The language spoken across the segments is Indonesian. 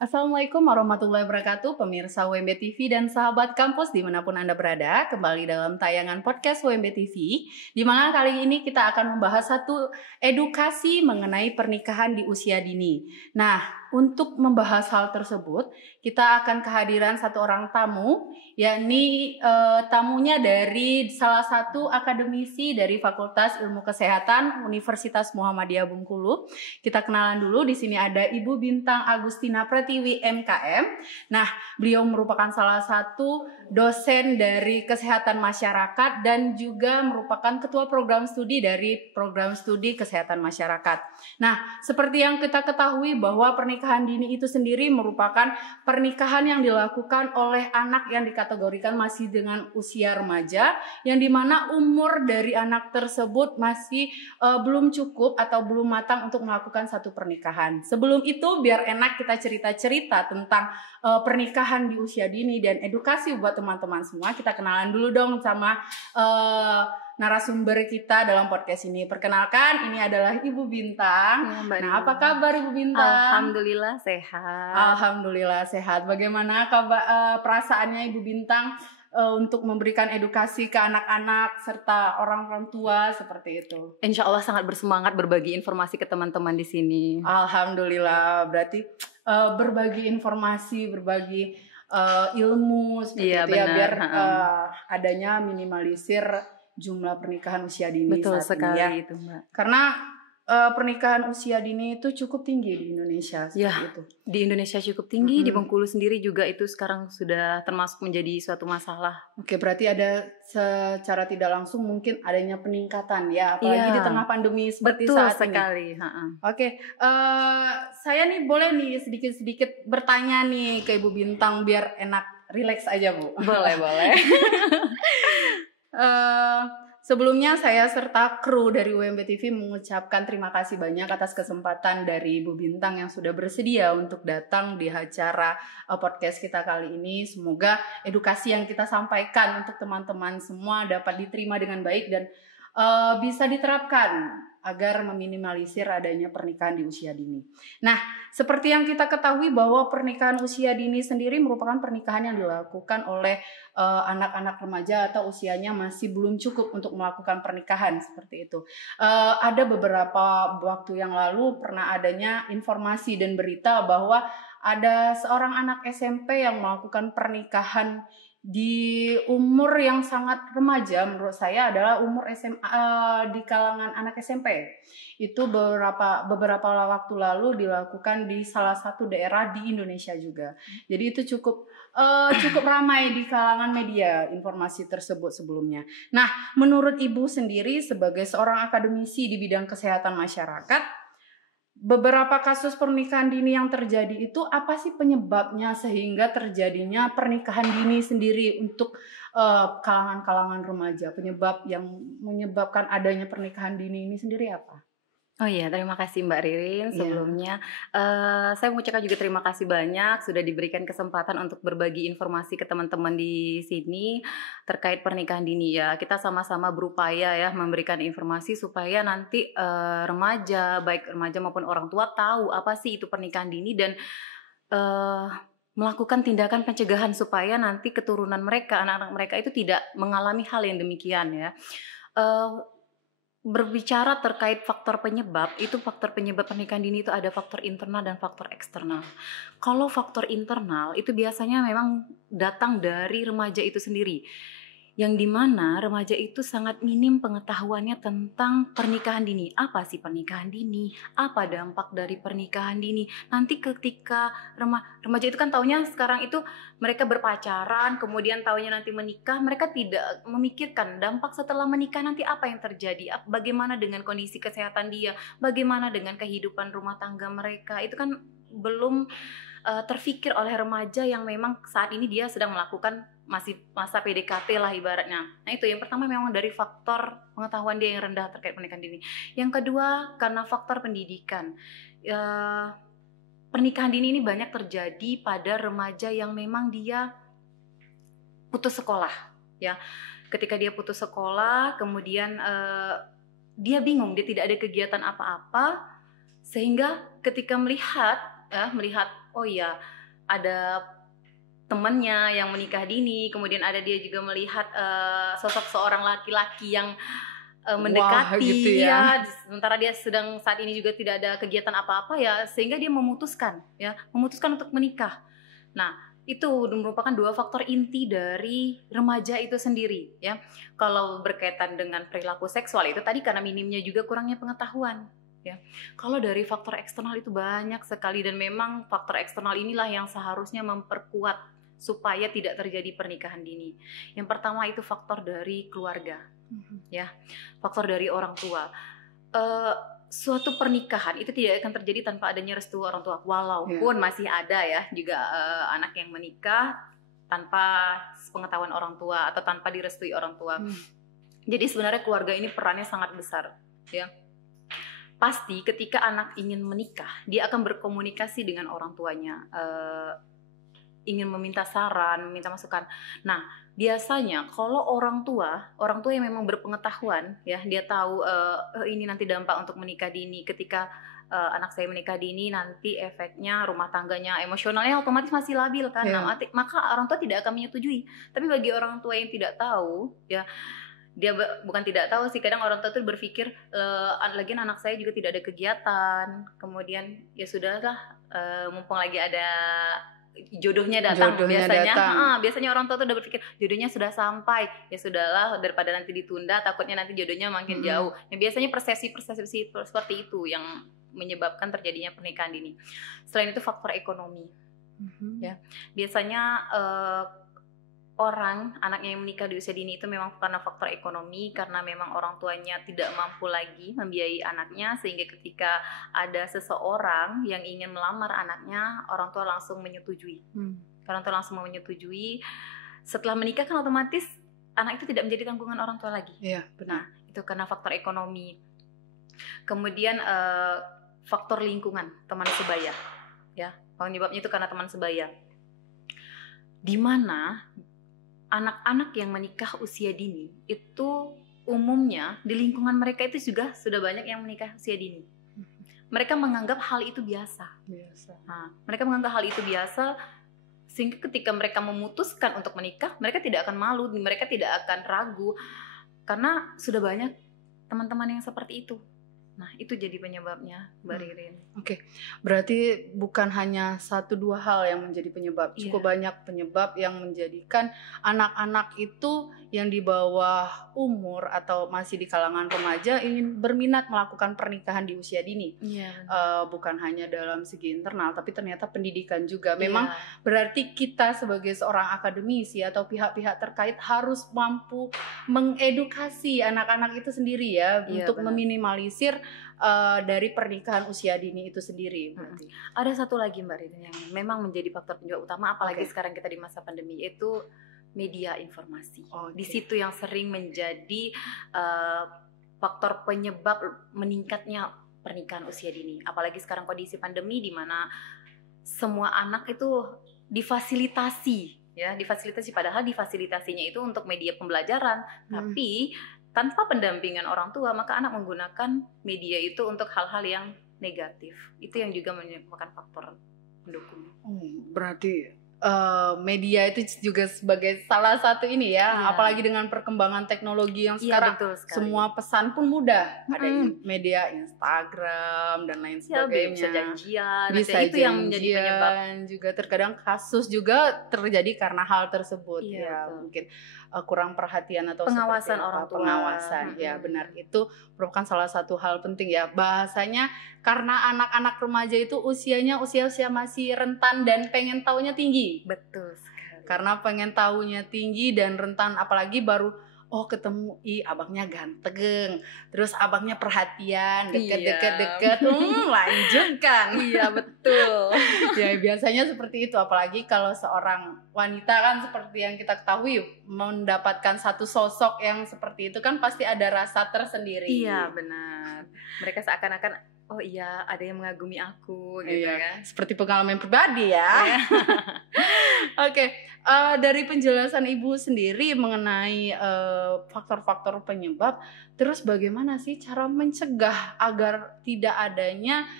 Assalamualaikum warahmatullahi wabarakatuh, pemirsa WMB TV dan sahabat kampus dimanapun Anda berada. Kembali dalam tayangan podcast WMB TV, di mana kali ini kita akan membahas satu edukasi mengenai pernikahan di usia dini. Nah, untuk membahas hal tersebut, kita akan kehadiran satu orang tamu, yakni tamunya dari salah satu akademisi dari Fakultas Ilmu Kesehatan Universitas Muhammadiyah Bengkulu. Kita kenalan dulu, di sini ada Ibu Bintang Agustina Pratiwi MKM. Nah, beliau merupakan salah satu dosen dari kesehatan masyarakat dan juga merupakan ketua program studi dari program studi kesehatan masyarakat. Nah, seperti yang kita ketahui bahwa pernikahan dini itu sendiri merupakan pernikahan yang dilakukan oleh anak yang dikategorikan masih dengan usia remaja, yang dimana umur dari anak tersebut masih belum cukup atau belum matang untuk melakukan satu pernikahan. Sebelum itu, biar enak kita cerita tentang pernikahan di usia dini dan edukasi buat teman-teman semua. Kita kenalan dulu dong sama narasumber kita dalam podcast ini. Perkenalkan, ini adalah Ibu Bintang. Nah, apa kabar Ibu Bintang? Alhamdulillah sehat. Alhamdulillah sehat. Bagaimana kabar perasaannya Ibu Bintang untuk memberikan edukasi ke anak-anak serta orang-orang tua seperti itu? Insya Allah sangat bersemangat berbagi informasi ke teman-teman di sini. Alhamdulillah, berarti berbagi informasi, berbagi ilmu seperti itu ya, biar adanya minimalisir jumlah pernikahan usia dini. Betul saat sekali ini ya. itu, Mbak. Karena pernikahan usia dini itu cukup tinggi di Indonesia seperti Ya, itu. di Indonesia cukup tinggi, di Bengkulu sendiri juga itu sekarang sudah termasuk menjadi suatu masalah. Oke, berarti ada secara tidak langsung mungkin adanya peningkatan ya, apalagi di tengah pandemi seperti betul saat sekali. ini. Oke, saya nih boleh nih sedikit-sedikit bertanya nih ke Ibu Bintang biar enak, rileks aja Bu. Boleh. Sebelumnya saya serta kru dari WMB TV mengucapkan terima kasih banyak atas kesempatan dari Ibu Bintang yang sudah bersedia untuk datang di acara podcast kita kali ini. Semoga edukasi yang kita sampaikan untuk teman-teman semua dapat diterima dengan baik dan bisa diterapkan agar meminimalisir adanya pernikahan di usia dini. Nah, seperti yang kita ketahui bahwa pernikahan usia dini sendiri merupakan pernikahan yang dilakukan oleh anak-anak remaja atau usianya masih belum cukup untuk melakukan pernikahan seperti itu. Ada beberapa waktu yang lalu pernah adanya informasi dan berita bahwa ada seorang anak SMP yang melakukan pernikahan di umur yang sangat remaja. Menurut saya adalah umur SMA, di kalangan anak SMP. Itu beberapa waktu lalu dilakukan di salah satu daerah di Indonesia juga. Jadi itu cukup ramai di kalangan media informasi tersebut sebelumnya. Nah, menurut Ibu sendiri sebagai seorang akademisi di bidang kesehatan masyarakat, beberapa kasus pernikahan dini yang terjadi itu apa sih penyebabnya sehingga terjadinya pernikahan dini sendiri untuk kalangan-kalangan remaja? Penyebab yang menyebabkan adanya pernikahan dini ini sendiri apa? Oh iya, terima kasih Mbak Ririn. Sebelumnya saya mengucapkan juga terima kasih banyak sudah diberikan kesempatan untuk berbagi informasi ke teman-teman di sini terkait pernikahan dini ya. Kita sama-sama berupaya ya memberikan informasi supaya nanti remaja, baik remaja maupun orang tua tahu apa sih itu pernikahan dini dan melakukan tindakan pencegahan supaya nanti keturunan mereka, anak-anak mereka itu tidak mengalami hal yang demikian ya. Berbicara terkait faktor penyebab pernikahan dini itu ada faktor internal dan faktor eksternal. Kalau faktor internal itu biasanya memang datang dari remaja itu sendiri, yang dimana remaja itu sangat minim pengetahuannya tentang pernikahan dini. Apa sih pernikahan dini? Apa dampak dari pernikahan dini? Nanti ketika remaja itu kan taunya sekarang itu mereka berpacaran, kemudian taunya nanti menikah, mereka tidak memikirkan dampak setelah menikah nanti apa yang terjadi, bagaimana dengan kondisi kesehatan dia, bagaimana dengan kehidupan rumah tangga mereka. Itu kan belum terfikir oleh remaja yang memang saat ini dia sedang melakukan masih masa PDKT lah ibaratnya. Nah itu yang pertama memang dari faktor pengetahuan dia yang rendah terkait pernikahan dini. Yang kedua karena faktor pendidikan. Pernikahan dini ini banyak terjadi pada remaja yang memang dia putus sekolah ya. Ketika dia putus sekolah kemudian dia bingung, dia tidak ada kegiatan apa-apa sehingga ketika melihat oh iya ada temannya yang menikah dini, kemudian ada dia juga melihat sosok seorang laki-laki yang mendekati, gitu ya. sementara dia sedang saat ini juga tidak ada kegiatan apa-apa ya, sehingga dia memutuskan untuk menikah. Nah, itu merupakan dua faktor inti dari remaja itu sendiri ya. Kalau berkaitan dengan perilaku seksual itu tadi karena minimnya juga kurangnya pengetahuan ya. Kalau dari faktor eksternal itu banyak sekali, dan memang faktor eksternal inilah yang seharusnya memperkuat supaya tidak terjadi pernikahan dini. Yang pertama itu faktor dari keluarga ya, faktor dari orang tua. Suatu pernikahan itu tidak akan terjadi tanpa adanya restu orang tua, walaupun masih ada ya juga anak yang menikah tanpa pengetahuan orang tua atau tanpa direstui orang tua. Jadi sebenarnya keluarga ini perannya sangat besar ya. Pasti ketika anak ingin menikah, dia akan berkomunikasi dengan orang tuanya, ingin meminta saran, meminta masukan. Nah, biasanya kalau orang tua yang memang berpengetahuan ya, dia tahu ini nanti dampak untuk menikah dini. Ketika anak saya menikah dini, nanti efeknya rumah tangganya, emosionalnya otomatis masih labil kan. Nah, maka orang tua tidak akan menyetujui. Tapi bagi orang tua yang tidak tahu ya, dia bukan tidak tahu sih, kadang orang tua tuh berpikir lagian anak saya juga tidak ada kegiatan, kemudian ya sudahlah, mumpung lagi ada jodohnya datang. Biasanya orang tua tuh udah berpikir jodohnya sudah sampai, ya sudahlah daripada nanti ditunda, takutnya nanti jodohnya makin jauh. Ya, biasanya persepsi seperti itu yang menyebabkan terjadinya pernikahan dini. Selain itu faktor ekonomi ya, biasanya anaknya yang menikah di usia dini itu memang karena faktor ekonomi, karena memang orang tuanya tidak mampu lagi membiayai anaknya, sehingga ketika ada seseorang yang ingin melamar anaknya, orang tua langsung menyetujui. Orang tua langsung menyetujui. Setelah menikah kan otomatis anak itu tidak menjadi tanggungan orang tua lagi. Iya, benar. Nah, itu karena faktor ekonomi. Kemudian faktor lingkungan, teman sebaya ya. Penyebabnya itu karena teman sebaya, di mana anak-anak yang menikah usia dini itu umumnya di lingkungan mereka itu juga sudah banyak yang menikah usia dini. Mereka menganggap hal itu biasa. Nah, mereka menganggap hal itu biasa, sehingga ketika mereka memutuskan untuk menikah, mereka tidak akan malu, mereka tidak akan ragu, karena sudah banyak teman-teman yang seperti itu. Nah, itu jadi penyebabnya, Mbak Ririn. Oke, berarti bukan hanya 1-2 hal yang menjadi penyebab, cukup banyak penyebab yang menjadikan anak-anak itu yang di bawah umur atau masih di kalangan remaja ingin berminat melakukan pernikahan di usia dini. Bukan hanya dalam segi internal, tapi ternyata pendidikan juga. Memang berarti kita sebagai seorang akademisi atau pihak-pihak terkait harus mampu mengedukasi anak-anak itu sendiri ya, untuk meminimalisir dari pernikahan usia dini itu sendiri. Ada satu lagi Mbak Ririn yang memang menjadi faktor penyebab utama, apalagi sekarang kita di masa pandemi, yaitu media informasi. Di situ yang sering menjadi faktor penyebab meningkatnya pernikahan usia dini. Apalagi sekarang kondisi pandemi di mana semua anak itu difasilitasi padahal difasilitasinya itu untuk media pembelajaran, tapi tanpa pendampingan orang tua, maka anak menggunakan media itu untuk hal-hal yang negatif. Itu yang juga merupakan faktor pendukung. Berarti media itu juga sebagai salah satu ini ya, apalagi dengan perkembangan teknologi yang sekarang, semua pesan pun mudah. Ada media Instagram dan lain sebagainya. Bisa janjian. Bisa itu yang menjadi penyebab. Juga terkadang kasus juga terjadi karena hal tersebut. Mungkin kurang perhatian atau pengawasan orang tua. Ya benar, itu merupakan salah satu hal penting ya. Bahasanya karena anak-anak remaja itu usianya usia masih rentan dan pengen taunya tinggi. Betul sekali. Karena pengen taunya tinggi dan rentan, apalagi baru ketemu abangnya ganteng, terus abangnya perhatian, deket, lanjutkan. Iya betul. Ya biasanya seperti itu, apalagi kalau seorang wanita kan seperti yang kita ketahui mendapatkan satu sosok yang seperti itu kan pasti ada rasa tersendiri. Iya benar. Mereka seakan-akan ada yang mengagumi aku gitu kan. Seperti pengalaman pribadi ya. Oke, dari penjelasan Ibu sendiri mengenai faktor-faktor penyebab, terus bagaimana sih cara mencegah agar tidak adanya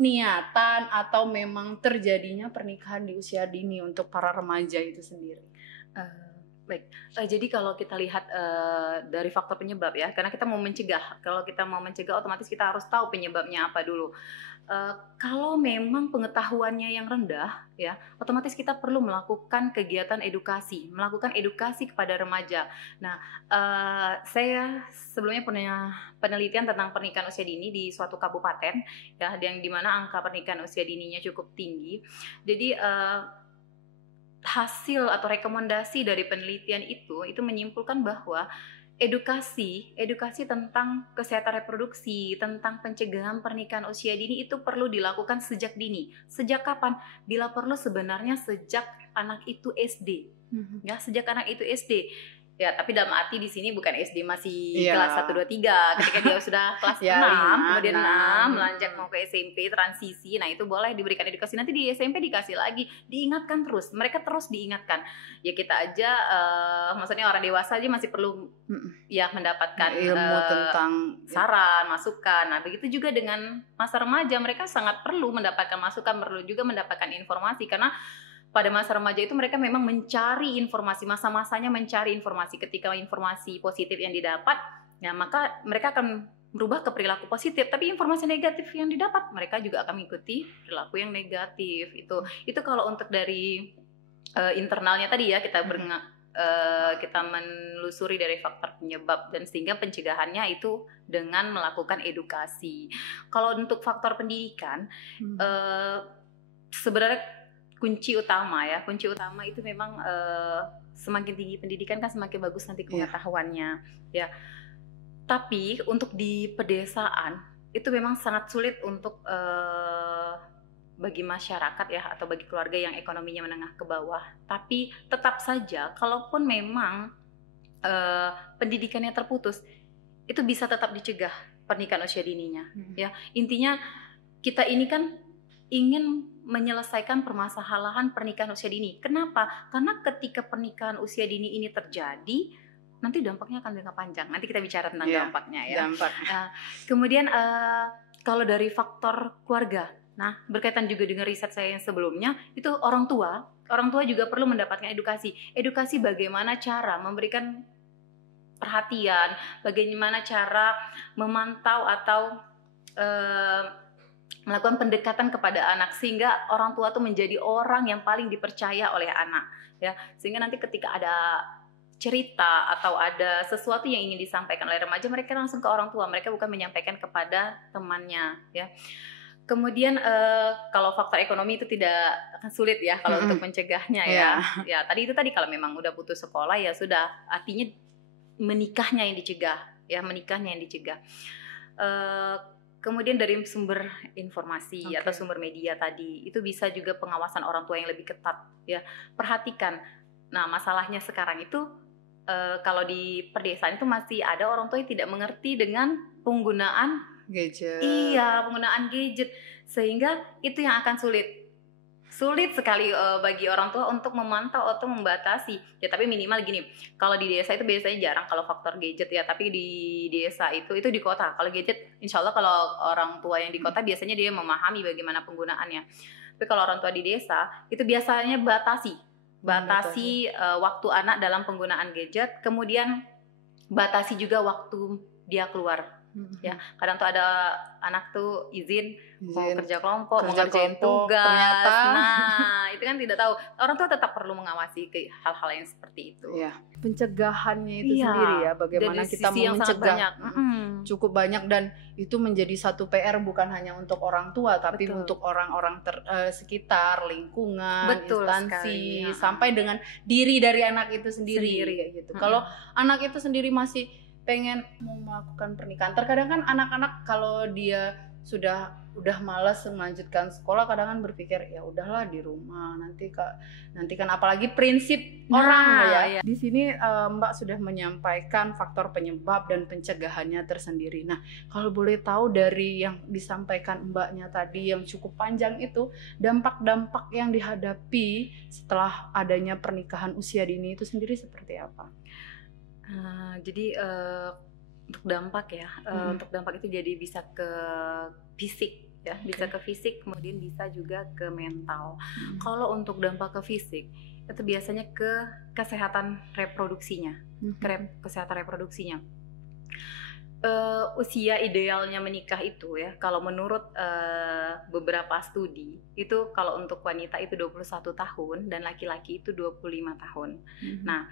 niatan atau memang terjadinya pernikahan di usia dini untuk para remaja itu sendiri? Baik, jadi kalau kita lihat dari faktor penyebab ya, karena kita mau mencegah. Kalau kita mau mencegah, otomatis kita harus tahu penyebabnya apa dulu. Kalau memang pengetahuannya yang rendah, ya, otomatis kita perlu melakukan kegiatan edukasi, melakukan edukasi kepada remaja. Nah, saya sebelumnya punya penelitian tentang pernikahan usia dini di suatu kabupaten, ya, yang dimana angka pernikahan usia dininya cukup tinggi. Jadi hasil atau rekomendasi dari penelitian itu menyimpulkan bahwa edukasi tentang kesehatan reproduksi, tentang pencegahan pernikahan usia dini itu perlu dilakukan sejak dini. Sejak kapan? Bila perlu sebenarnya sejak anak itu SD. Ya, sejak anak itu SD. Ya, tapi dalam arti di sini bukan SD masih kelas 1 2 3. Ketika dia sudah kelas 6, kemudian 6 melanjut mau ke SMP transisi. Nah, itu boleh diberikan edukasi. Nanti di SMP dikasih lagi, diingatkan terus. Mereka terus diingatkan. Ya kita aja maksudnya orang dewasa aja masih perlu ya mendapatkan ilmu tentang saran, masukan. Nah, begitu juga dengan masa remaja, mereka sangat perlu mendapatkan masukan, perlu juga mendapatkan informasi karena pada masa remaja itu mereka memang mencari informasi, masa-masanya mencari informasi. Ketika informasi positif yang didapat, ya maka mereka akan berubah ke perilaku positif. Tapi informasi negatif yang didapat, mereka juga akan mengikuti perilaku yang negatif. Itu kalau untuk dari internalnya tadi ya, kita kita menelusuri dari faktor penyebab dan sehingga pencegahannya itu dengan melakukan edukasi. Kalau untuk faktor pendidikan, sebenarnya kunci utama itu memang semakin tinggi pendidikan kan semakin bagus nanti pengetahuannya ya. Tapi untuk di pedesaan itu memang sangat sulit untuk bagi masyarakat ya atau bagi keluarga yang ekonominya menengah ke bawah. Tapi tetap saja kalaupun memang pendidikannya terputus, itu bisa tetap dicegah pernikahan usia dininya. Ya, intinya kita ini kan ingin menyelesaikan permasalahan pernikahan usia dini. Kenapa? Karena ketika pernikahan usia dini ini terjadi, nanti dampaknya akan jangka panjang. Nanti kita bicara tentang dampaknya ya. Kemudian kalau dari faktor keluarga, nah berkaitan juga dengan riset saya yang sebelumnya, itu orang tua juga perlu mendapatkan edukasi bagaimana cara memberikan perhatian, bagaimana cara memantau atau melakukan pendekatan kepada anak sehingga orang tua tuh menjadi orang yang paling dipercaya oleh anak ya, sehingga nanti ketika ada cerita atau ada sesuatu yang ingin disampaikan oleh remaja, mereka langsung ke orang tua, mereka bukan menyampaikan kepada temannya ya. Kemudian kalau faktor ekonomi itu tidak akan sulit ya kalau untuk mencegahnya ya. Ya tadi kalau memang udah putus sekolah ya sudah, artinya menikahnya yang dicegah. Kemudian dari sumber informasi atau sumber media tadi, itu bisa juga pengawasan orang tua yang lebih ketat ya. Perhatikan. Nah, masalahnya sekarang itu kalau di pedesaan itu masih ada orang tua yang tidak mengerti dengan penggunaan gadget. Iya, penggunaan gadget, sehingga itu yang akan sulit sekali bagi orang tua untuk memantau atau membatasi ya. Tapi minimal gini, kalau di desa itu biasanya jarang kalau faktor gadget ya, tapi di desa itu di kota. Kalau gadget insya Allah kalau orang tua yang di kota biasanya dia memahami bagaimana penggunaannya. Tapi kalau orang tua di desa itu biasanya batasi waktu anak dalam penggunaan gadget, kemudian batasi juga waktu dia keluar. Ya, kadang tuh ada anak tuh izin mau kerja kelompok, mau ngerjain tugas. Ternyata. Nah, itu kan tidak tahu. Orang tua tetap perlu mengawasi ke hal-hal yang seperti itu. Ya, pencegahannya itu sendiri ya, bagaimana kita mau mencegah cukup banyak, dan itu menjadi satu PR bukan hanya untuk orang tua tapi untuk orang-orang sekitar, lingkungan, instansi, sampai dengan diri dari anak itu sendiri kayak gitu. Kalau anak itu sendiri masih pengen mau melakukan pernikahan, terkadang kan anak-anak kalau dia udah malas melanjutkan sekolah, kadang kan berpikir ya udahlah di rumah nanti kan, apalagi prinsip orang ya. Di sini Mbak sudah menyampaikan faktor penyebab dan pencegahannya tersendiri. Nah, kalau boleh tahu dari yang disampaikan Mbaknya tadi yang cukup panjang itu, dampak-dampak yang dihadapi setelah adanya pernikahan usia dini itu sendiri seperti apa? Jadi untuk dampak ya, untuk dampak itu jadi bisa ke fisik ya, bisa ke fisik, kemudian bisa juga ke mental. Kalau untuk dampak ke fisik itu biasanya ke kesehatan reproduksinya, kesehatan reproduksinya. Usia idealnya menikah itu ya, kalau menurut beberapa studi itu kalau untuk wanita itu 21 tahun dan laki-laki itu 25 tahun. Nah,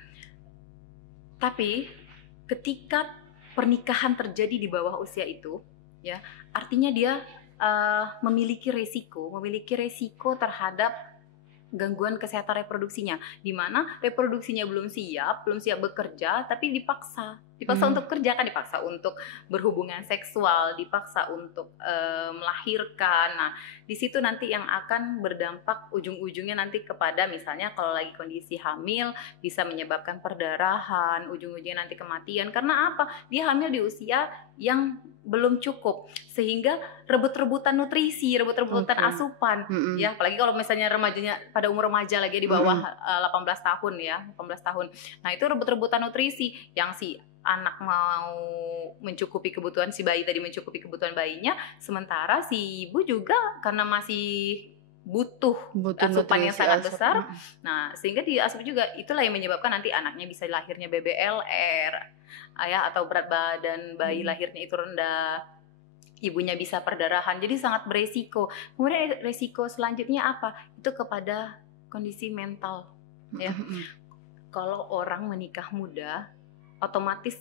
tapi ketika pernikahan terjadi di bawah usia itu ya, artinya dia memiliki resiko terhadap gangguan kesehatan reproduksinya, di mana reproduksinya belum siap bekerja, tapi dipaksa untuk kerja, kan dipaksa untuk berhubungan seksual, dipaksa untuk melahirkan. Nah, di situ nanti yang akan berdampak ujung-ujungnya nanti kepada, misalnya kalau lagi kondisi hamil bisa menyebabkan perdarahan, ujung-ujungnya nanti kematian. Karena apa? Dia hamil di usia yang belum cukup, sehingga rebut-rebutan nutrisi, rebut-rebutan asupan, ya, apalagi kalau misalnya remajanya pada umur remaja lagi di bawah 18 tahun ya, 18 tahun. Nah, itu rebut-rebutan nutrisi yang si anak mau mencukupi kebutuhan si bayi tadi, mencukupi kebutuhan bayinya, sementara si ibu juga karena masih butuh asupan yang sangat besar. Nah, sehingga di asup juga, itulah yang menyebabkan nanti anaknya bisa lahirnya BBLR ya, atau berat badan bayi lahirnya itu rendah, ibunya bisa perdarahan, jadi sangat beresiko. Kemudian resiko selanjutnya apa? Itu kepada kondisi mental ya. Kalau orang menikah muda, otomatis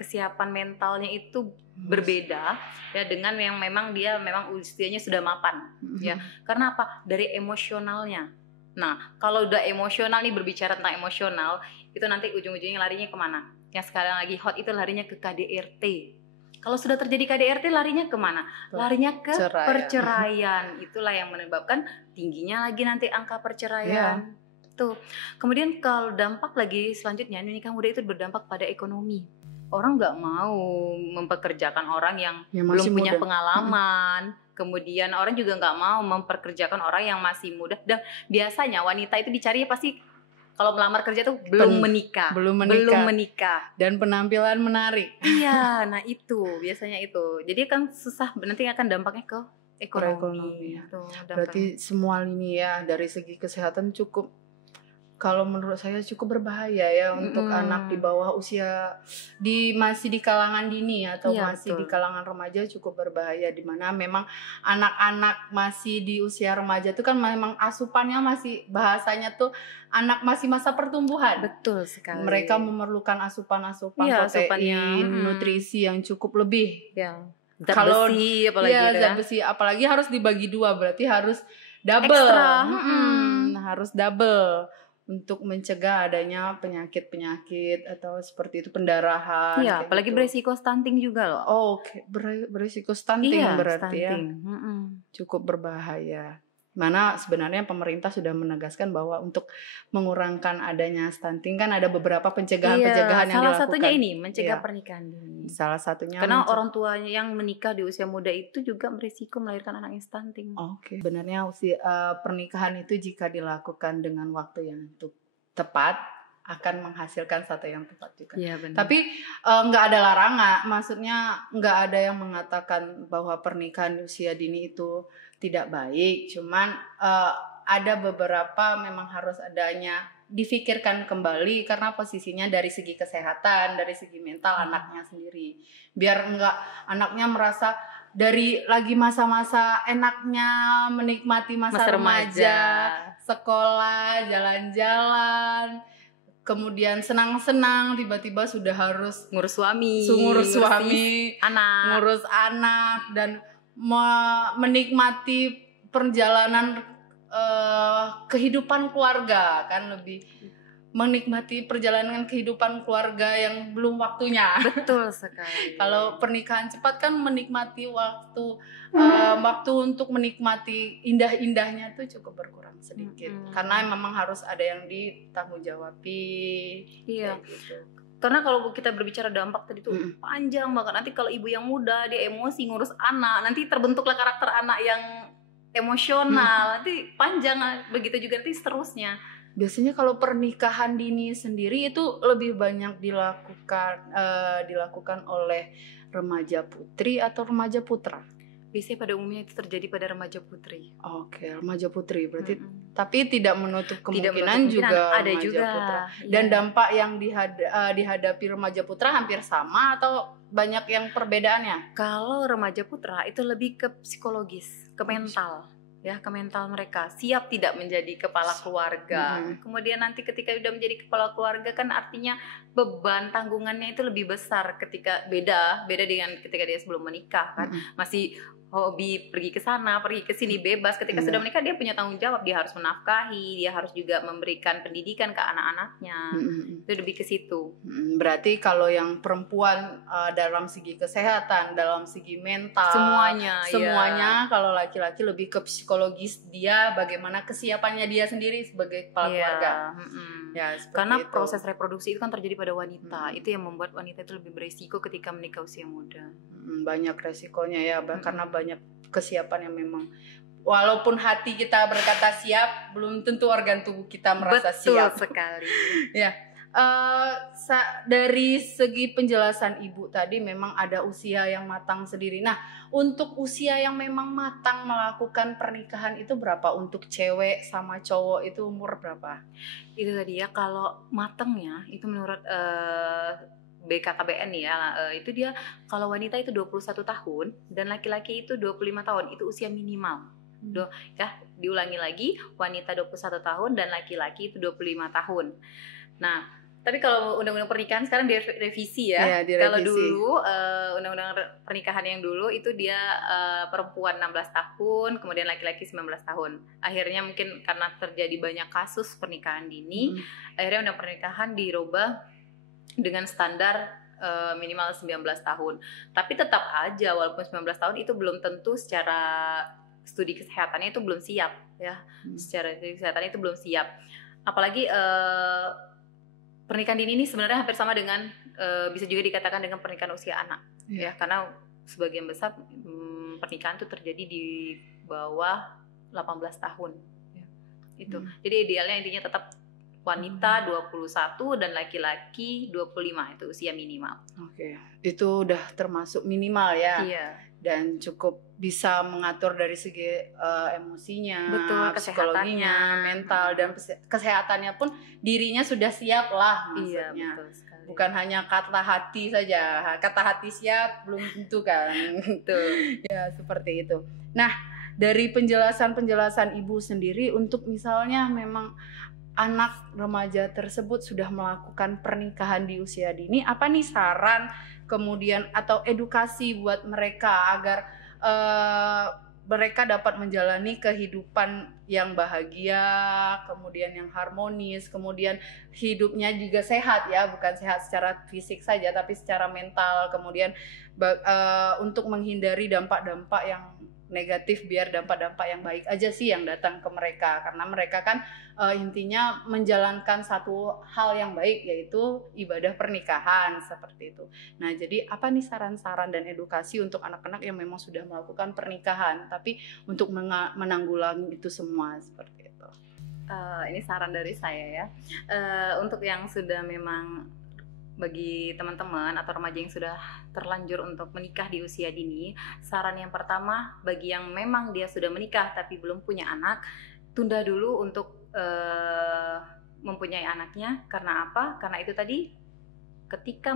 kesiapan mentalnya itu berbeda ya dengan yang memang dia memang usianya sudah mapan ya. Karena apa? Dari emosionalnya. Nah, kalau udah emosional nih, berbicara tentang emosional, itu nanti ujung-ujungnya larinya kemana? Yang sekarang lagi hot itu larinya ke KDRT. Kalau sudah terjadi KDRT larinya kemana? Larinya ke perceraian. Itulah yang menyebabkan tingginya lagi nanti angka perceraian. Tuh. Kemudian kalau dampak lagi selanjutnya, nikah muda itu berdampak pada ekonomi. Orang nggak mau mempekerjakan orang yang belum punya pengalaman. Kemudian orang juga nggak mau memperkerjakan orang yang masih muda. Dan biasanya wanita itu dicari pasti kalau melamar kerja tuh belum menikah dan penampilan menarik. Iya, nah itu biasanya itu. Jadi kan susah, nanti akan dampaknya ke ekonomi. Berarti semua lini ya, dari segi kesehatan cukup, kalau menurut saya cukup berbahaya ya untuk anak di bawah usia, masih di kalangan dini atau masih di kalangan remaja, cukup berbahaya, di mana memang anak-anak masih di usia remaja itu kan memang asupannya masih, bahasanya tuh anak masih masa pertumbuhan. Betul sekali. Mereka memerlukan asupan-asupan protein, nutrisi yang cukup lebih. Kalau besi apalagi zat besi, apalagi harus dibagi dua, berarti harus double. Ekstra. Harus double untuk mencegah adanya penyakit-penyakit atau seperti itu, pendarahan. Iya, apalagi gitu. Beresiko stunting juga loh. Beresiko stunting berarti stunting. Ya. Cukup berbahaya. Mana sebenarnya pemerintah sudah menegaskan bahwa untuk mengurangkan adanya stunting kan ada beberapa pencegahan-pencegahan yang dilakukan. Salah satunya ini mencegah pernikahan dini. Salah satunya karena orang tuanya yang menikah di usia muda itu juga berisiko melahirkan anak yang stunting. Sebenarnya pernikahan itu jika dilakukan dengan waktu yang tepat akan menghasilkan satu yang tepat juga. Tapi nggak ada larangan, maksudnya nggak ada yang mengatakan bahwa pernikahan di usia dini itu tidak baik. Cuman ada beberapa memang harus adanya difikirkan kembali, karena posisinya dari segi kesehatan, dari segi mental anaknya sendiri, biar nggak anaknya merasa dari lagi masa-masa enaknya menikmati masa remaja, sekolah, jalan-jalan, kemudian senang-senang, tiba-tiba sudah harus ngurus suami, ngurus anak, dan menikmati perjalanan kehidupan keluarga, kan lebih menikmati perjalanan kehidupan keluarga yang belum waktunya. Betul sekali. Kalau pernikahan cepat kan menikmati waktu untuk menikmati indah-indahnya tuh cukup berkurang sedikit, karena memang harus ada yang ditanggung-jawabi. Iya. Gitu. Karena kalau kita berbicara dampak tadi tuh panjang banget. Nanti kalau ibu yang muda dia emosi ngurus anak, nanti terbentuklah karakter anak yang emosional. Nanti panjang, begitu juga nanti seterusnya. Biasanya kalau pernikahan dini sendiri itu lebih banyak dilakukan oleh remaja putri atau remaja putra? Biasanya pada umumnya itu terjadi pada remaja putri. Oke, remaja putri berarti, Mm-mm. tapi tidak menutup Tidak kemungkinan menutup kemungkinan, juga ada remaja juga. putra. Iya. Dan dampak yang dihadapi remaja putra hampir sama atau banyak yang perbedaannya? Kalau remaja putra itu lebih ke psikologis, ke mental, ya, ke mental mereka. Siap tidak menjadi kepala keluarga. Kemudian nanti ketika udah menjadi kepala keluarga kan artinya beban tanggungannya itu lebih besar ketika beda dengan ketika dia sebelum menikah kan. Masih hobi pergi ke sana, pergi ke sini bebas. Ketika sudah menikah dia punya tanggung jawab, dia harus menafkahi, dia harus juga memberikan pendidikan ke anak-anaknya. Itu lebih ke situ. Berarti kalau yang perempuan dalam segi kesehatan, dalam segi mental, semuanya ya. Kalau laki-laki lebih ke psikologis dia, bagaimana kesiapannya dia sendiri sebagai kepala keluarga. Ya, karena itu. Proses reproduksi itu kan terjadi pada wanita. Itu yang membuat wanita itu lebih beresiko ketika menikah usia muda. Banyak resikonya ya, karena banyak kesiapan yang memang walaupun hati kita berkata siap, belum tentu organ tubuh kita merasa siap. Betul sekali. Ya. Dari segi penjelasan Ibu tadi memang ada usia yang matang sendiri. Nah, untuk usia yang memang matang melakukan pernikahan itu berapa? Untuk cewek sama cowok itu umur berapa? Itu tadi ya, kalau matangnya itu menurut BKKBN ya, itu dia kalau wanita itu 21 tahun dan laki-laki itu 25 tahun, itu usia minimal. Ya, diulangi lagi, wanita 21 tahun dan laki-laki itu 25 tahun. Nah, tapi kalau undang-undang pernikahan sekarang direvisi ya. Kalau dulu undang-undang pernikahan yang dulu itu dia perempuan 16 tahun, kemudian laki-laki 19 tahun. Akhirnya mungkin karena terjadi banyak kasus pernikahan dini, akhirnya undang pernikahan dirubah dengan standar minimal 19 tahun. Tapi tetap aja walaupun 19 tahun itu belum tentu secara studi kesehatannya itu belum siap ya. Secara studi kesehatannya itu belum siap. Apalagi pernikahan dini ini sebenarnya hampir sama dengan bisa juga dikatakan dengan pernikahan usia anak ya, karena sebagian besar pernikahan itu terjadi di bawah 18 tahun ya. Itu. Jadi idealnya intinya tetap wanita 21 dan laki-laki 25 itu usia minimal. Oke. Itu udah termasuk minimal ya. Iya. Dan cukup bisa mengatur dari segi emosinya, betul, psikologinya, mental dan kesehatannya pun dirinya sudah siap lah maksudnya. Iya, betul sekali. Bukan hanya kata hati saja. Kata hati siap belum tentu kan. Betul. Ya, seperti itu. Nah, dari penjelasan Ibu sendiri untuk misalnya memang anak remaja tersebut sudah melakukan pernikahan di usia dini, apa nih saran kemudian atau edukasi buat mereka agar mereka dapat menjalani kehidupan yang bahagia, kemudian yang harmonis, kemudian hidupnya juga sehat ya, bukan sehat secara fisik saja tapi secara mental, kemudian untuk menghindari dampak-dampak yang negatif, biar dampak-dampak yang baik aja sih yang datang ke mereka, karena mereka kan intinya menjalankan satu hal yang baik, yaitu ibadah pernikahan seperti itu. Nah, jadi apa nih saran-saran dan edukasi untuk anak-anak yang memang sudah melakukan pernikahan tapi untuk menanggulangi itu semua seperti itu? Ini saran dari saya ya, untuk yang sudah memang bagi teman-teman atau remaja yang sudah terlanjur untuk menikah di usia dini, saran yang pertama bagi yang memang dia sudah menikah tapi belum punya anak, tunda dulu untuk mempunyai anaknya. Karena apa? Karena itu tadi, ketika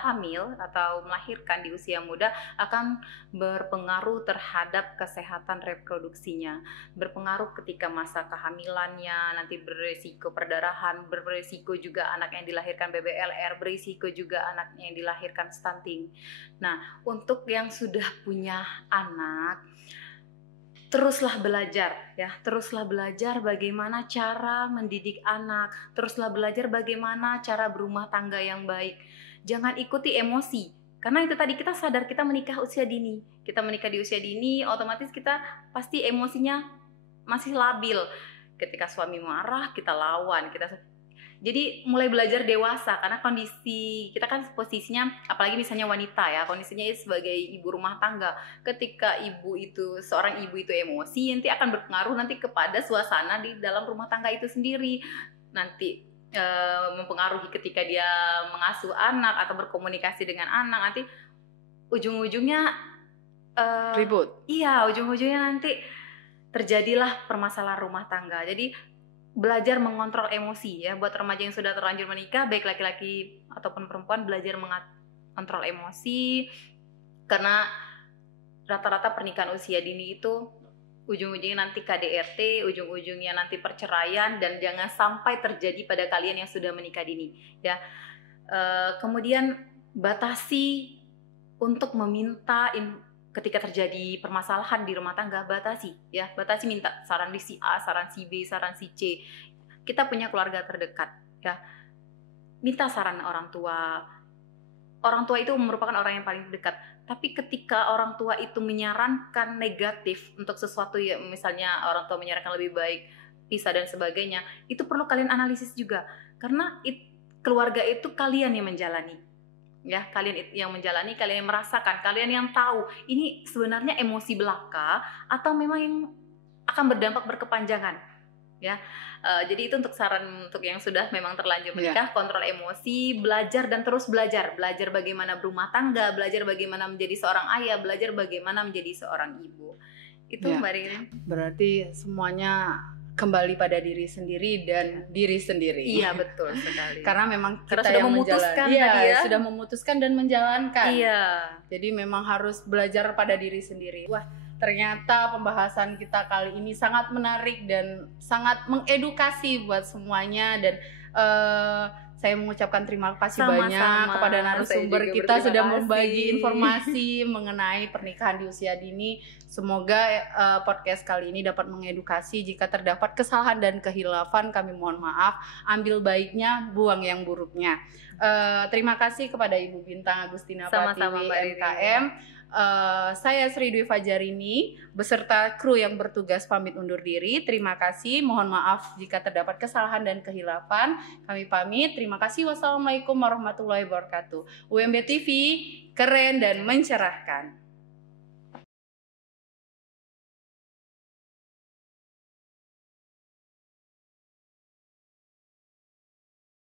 hamil atau melahirkan di usia muda akan berpengaruh terhadap kesehatan reproduksinya, berpengaruh ketika masa kehamilannya, nanti beresiko perdarahan, beresiko juga anak yang dilahirkan BBLR, beresiko juga anak yang dilahirkan stunting. Nah, untuk yang sudah punya anak, teruslah belajar ya, teruslah belajar bagaimana cara mendidik anak, teruslah belajar bagaimana cara berumah tangga yang baik. Jangan ikuti emosi, karena itu tadi kita sadar kita menikah usia dini. Kita menikah di usia dini, otomatis kita pasti emosinya masih labil. Ketika suami marah, kita lawan, jadi mulai belajar dewasa, karena kondisi kita kan posisinya, apalagi misalnya wanita ya, kondisinya sebagai ibu rumah tangga. Ketika seorang ibu itu emosi, nanti akan berpengaruh nanti kepada suasana di dalam rumah tangga itu sendiri. Nanti mempengaruhi ketika dia mengasuh anak atau berkomunikasi dengan anak, nanti ujung-ujungnya Ribut. Iya, ujung-ujungnya nanti terjadilah permasalahan rumah tangga. Jadi belajar mengontrol emosi ya, buat remaja yang sudah terlanjur menikah, baik laki-laki ataupun perempuan, belajar mengontrol emosi, karena rata-rata pernikahan usia dini itu ujung-ujungnya nanti KDRT, ujung-ujungnya nanti perceraian, dan jangan sampai terjadi pada kalian yang sudah menikah dini ya. Kemudian batasi untuk meminta ketika terjadi permasalahan di rumah tangga, batasi minta saran di si A, saran si B, saran si C. Kita punya keluarga terdekat ya, minta saran orang tua itu merupakan orang yang paling dekat. Tapi ketika orang tua itu menyarankan negatif untuk sesuatu ya, misalnya orang tua menyarankan lebih baik pisah dan sebagainya, itu perlu kalian analisis juga, karena keluarga itu kalian yang menjalani ya, kalian yang menjalani, kalian yang merasakan, kalian yang tahu ini sebenarnya emosi belaka atau memang yang akan berdampak berkepanjangan ya. Jadi itu untuk saran untuk yang sudah memang terlanjur menikah, kontrol emosi, belajar dan terus belajar bagaimana berumah tangga, belajar bagaimana menjadi seorang ayah, belajar bagaimana menjadi seorang ibu. Itu Mbak Ririn. Berarti semuanya kembali pada diri sendiri dan diri sendiri. Iya, betul sekali. Karena memang kita sudah yang memutuskan sudah memutuskan dan menjalankan. Iya. Jadi memang harus belajar pada diri sendiri. Wah, ternyata pembahasan kita kali ini sangat menarik dan sangat mengedukasi buat semuanya, dan saya mengucapkan terima kasih banyak kepada narasumber kita sudah membagi informasi mengenai pernikahan di usia dini. Semoga podcast kali ini dapat mengedukasi. Jika terdapat kesalahan dan kehilafan, kami mohon maaf. Ambil baiknya, buang yang buruknya. Terima kasih kepada Ibu Bintang Agustina Pratiwi MKM. Saya Sri Dwi Fajarini beserta kru yang bertugas pamit undur diri. Terima kasih, mohon maaf jika terdapat kesalahan dan kehilafan. Kami pamit, terima kasih. Wassalamualaikum warahmatullahi wabarakatuh. UMB TV, keren dan mencerahkan.